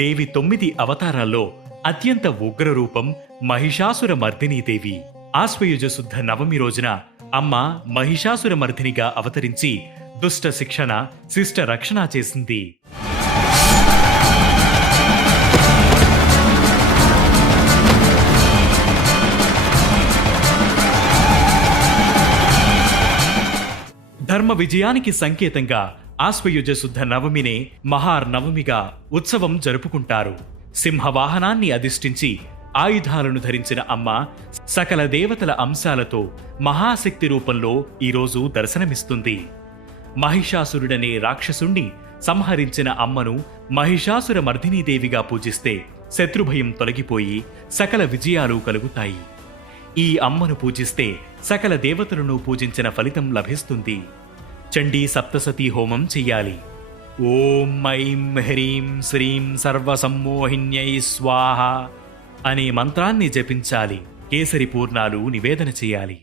దేవి 9 అవతారాల్లో అత్యంత ఉగ్రరూపం మహిషాసుర మర్దినీదేవి. ఆశ్వయుజ శుద్ధ నవమి రోజున అమ్మ మహిషాసుర మర్దినిగా అవతరించి దుష్ట శిక్షణ, శిష్ట రక్షణ చేసింది. ధర్మ విజయానికి సంకేతంగా ఆశ్వయుజ శుద్ధ నవమినే మహార్నవమిగా ఉత్సవం జరుపుకుంటారు. సింహవాహనాన్ని అధిష్ఠించి ఆయుధాలను ధరించిన అమ్మ సకల దేవతల అంశాలతో మహాశక్తి రూపంలో ఈరోజు దర్శనమిస్తుంది. మహిషాసురుడనే రాక్షసుణ్ణి సంహరించిన అమ్మను మహిషాసుర మర్దినీదేవిగా పూజిస్తే శత్రుభయం తొలగిపోయి సకల విజయాలు కలుగుతాయి. ఈ అమ్మను పూజిస్తే సకల దేవతలను పూజించిన ఫలితం లభిస్తుంది. చండీ సప్తసతీ హోమం చెయ్యాలి. ఓం ఐం హ్రీం శ్రీం సర్వసమ్మోహిన్యై స్వాహ అనే మంత్రాన్ని జపించాలి. కేసరి పూర్ణాలు నివేదన చేయాలి.